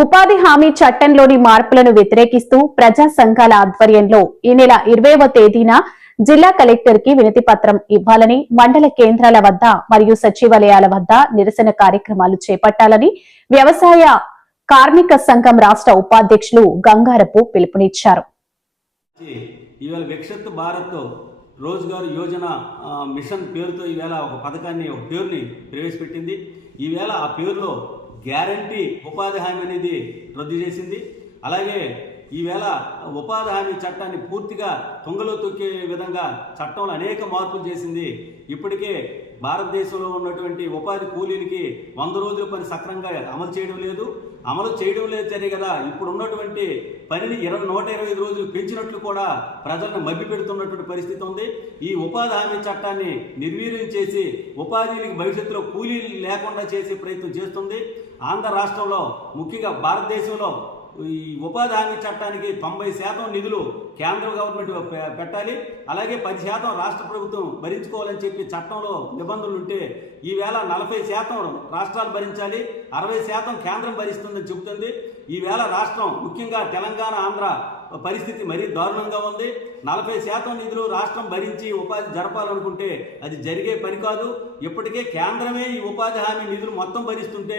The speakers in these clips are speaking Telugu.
ఉపాధి హామీ చట్టంలోని మార్పులను వ్యతిరేకిస్తూ ప్రజా సంఘాల ఆధ్వర్యంలో ఈ నెల 20వ తేదీన జిల్లా కలెక్టర్ కి వినతి పత్రం ఇవ్వాలని మండల కేంద్రాల వద్ద మరియు సచివాలయాల వద్ద నిరసన కార్యక్రమాలు చేపట్టాలని వ్యవసాయ కార్మిక సంఘం రాష్ట్ర ఉపాధ్యక్షులు గంగారపు పిలుపునిచ్చారు. రోజ్గార్ యోజన మిషన్ పేరుతో ఈవేళ ఒక పథకాన్ని ఒక పేరుని ప్రవేశపెట్టింది. ఈవేళ ఆ పేరులో గ్యారంటీ ఉపాధి హామీ అనేది రద్దు చేసింది. అలాగే ఈవేళ ఉపాధి హామీ చట్టాన్ని పూర్తిగా తుంగలో తొక్కే విధంగా చట్టంలో అనేక మార్పులు చేసింది. ఇప్పటికే భారతదేశంలో ఉన్నటువంటి ఉపాధి కూలీలకి 100 రోజుల పని సక్రమంగా అమలు చేయడం లేదు సరే కదా. ఇప్పుడు ఉన్నటువంటి పనిని 125 రోజులు పెంచినట్లు కూడా ప్రజలను మభ్య పెడుతున్నటువంటి పరిస్థితి ఉంది. ఈ ఉపాధి హామీ చట్టాన్ని నిర్వీర్యం చేసి ఉపాధికి భవిష్యత్తులో కూలీలు లేకుండా చేసే ప్రయత్నం చేస్తుంది. ఆంధ్ర రాష్ట్రంలో ముఖ్యంగా భారతదేశంలో ఈ ఉపాధి హామీ చట్టానికి 90% నిధులు కేంద్ర గవర్నమెంట్ పెట్టాలి, అలాగే 10% రాష్ట్ర ప్రభుత్వం భరించుకోవాలని చెప్పి చట్టంలో నిబంధనలు ఉంటే ఈవేళ 40% రాష్ట్రాలు భరించాలి, 60% కేంద్రం భరిస్తుందని చెబుతుంది. ఈవేళ రాష్ట్రం ముఖ్యంగా తెలంగాణ ఆంధ్ర పరిస్థితి మరీ దారుణంగా ఉంది. 40% నిధులు రాష్ట్రం భరించి ఉపాధి జరపాలనుకుంటే అది జరిగే పని కాదు. ఇప్పటికే కేంద్రమే ఈ ఉపాధి హామీ నిధులు మొత్తం భరిస్తుంటే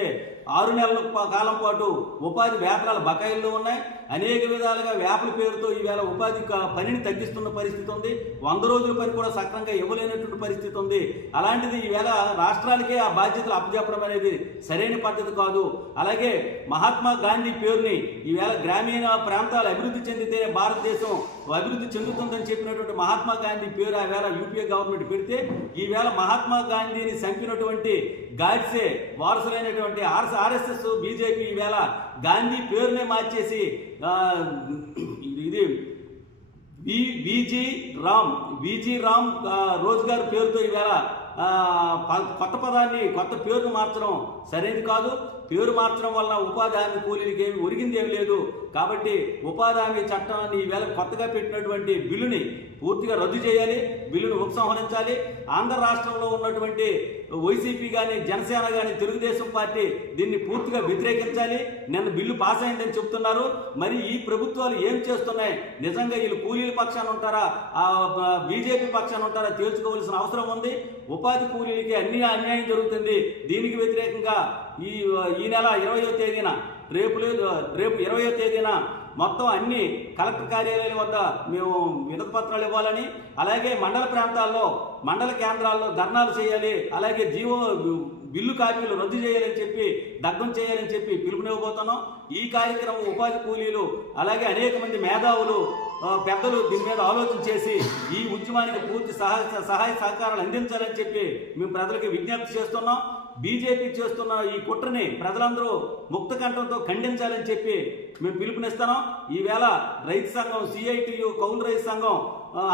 6 నెలల కాలం పాటు ఉపాధి వేతనాల బకాయిల్లో ఉన్నాయి. అనేక విధాలుగా వ్యాపార పేరుతో ఈవేళ ఉపాధి పనిని తగ్గిస్తున్న పరిస్థితి ఉంది. 100 రోజుల పని కూడా సక్రమంగా ఇవ్వలేనటువంటి పరిస్థితి ఉంది. అలాంటిది ఈవేళ రాష్ట్రాలకే ఆ బాధ్యతలు అప్పచెప్పడం అనేది సరైన పద్ధతి కాదు. అలాగే మహాత్మా గాంధీ పేరుని ఈవేళ గ్రామీణ ప్రాంతాలు అభివృద్ధి చెందితేనే భారతదేశం అభివృద్ధి చెందుతుందని చెప్పినటువంటి మహాత్మా గాంధీ పేరు ఆవేళ యూపీఏ గవర్నమెంట్ పెడితే ఈవేళ మహాత్మా గాంధీని చంపినటువంటి గాడ్సే వారసులైనటువంటి ఆర్ఎస్ఎస్ బీజేపీ ఈవేళ గాంధీ పేరునే మార్చేసి ఇది విజీ రామ్ రోజ్గార్ పేరుతో ఈవేళ కొత్త పేరును మార్చడం సరైనది కాదు. పేరు మార్చడం వల్ల ఉపాధి హామీ కూలీలకి ఏమి ఒరిగింది ఏమి లేదు. కాబట్టి ఉపాధి హామీ చట్టాన్ని ఈవేళ కొత్తగా పెట్టినటువంటి బిల్లుని పూర్తిగా రద్దు చేయాలి, బిల్లును ఉపసంహరించాలి. ఆంధ్ర రాష్ట్రంలో ఉన్నటువంటి వైసీపీ కానీ జనసేన కానీ తెలుగుదేశం పార్టీ దీన్ని పూర్తిగా వ్యతిరేకించాలి. నిన్న బిల్లు పాస్ అయిందని చెప్తున్నారు. మరి ఈ ప్రభుత్వాలు ఏం చేస్తున్నాయి? నిజంగా వీళ్ళు కూలీల పక్షాన ఉంటారా, బీజేపీ పక్షాన ఉంటారా తేల్చుకోవాల్సిన అవసరం ఉంది. ఉపాధి కూలీలకి అన్యాయం జరుగుతుంది. దీనికి వ్యతిరేకంగా ఈ నెల 20వ తేదీన రేపు 20వ తేదీన మొత్తం అన్ని కలెక్టర్ కార్యాలయాల వద్ద మేము వినతి పత్రాలు ఇవ్వాలని, అలాగే మండల ప్రాంతాల్లో మండల కేంద్రాల్లో ధర్నాలు చేయాలి, అలాగే బిల్లు కాపీలు రద్దు చేయాలని చెప్పి దగ్ధం చేయాలని చెప్పి పిలుపునివ్వబోతున్నాం. ఈ కార్యక్రమం ఉపాధి కూలీలు అలాగే అనేక మంది మేధావులు పెద్దలు దీని మీద ఆలోచన చేసి ఈ ఉద్యమానికి పూర్తి సహాయ సహకారాలు అందించాలని చెప్పి మేము ప్రజలకు విజ్ఞప్తి చేస్తున్నాం. బీజేపీ చేస్తున్న ఈ కుట్రని ప్రజలందరూ ముక్త కంఠంతో ఖండించాలని చెప్పి మేము పిలుపునిస్తున్నాం. ఈవేళ రైతు సంఘం, సిఐటియు, కౌలు రైతు సంఘం,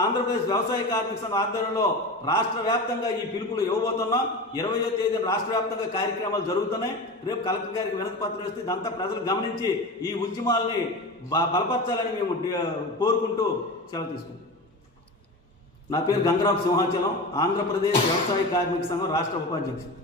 ఆంధ్రప్రదేశ్ వ్యవసాయ కార్మిక సంఘం ఆధ్వర్యంలో రాష్ట్ర వ్యాప్తంగా ఈ పిలుపులు ఇవ్వబోతున్నాం. 20వ తేదీన రాష్ట్ర వ్యాప్తంగా కార్యక్రమాలు జరుగుతున్నాయి. రేపు కలెక్టర్ గారికి వినతి పత్రం ఇస్తే ఇదంతా ప్రజలు గమనించి ఈ ఉద్యమాలని బలపరచాలని మేము కోరుకుంటూ సెలవు తీసుకుంటాం. నా పేరు గంగరాపు సింహాచలం, ఆంధ్రప్రదేశ్ వ్యవసాయ కార్మిక సంఘం రాష్ట్ర ఉపాధ్యక్షుడు.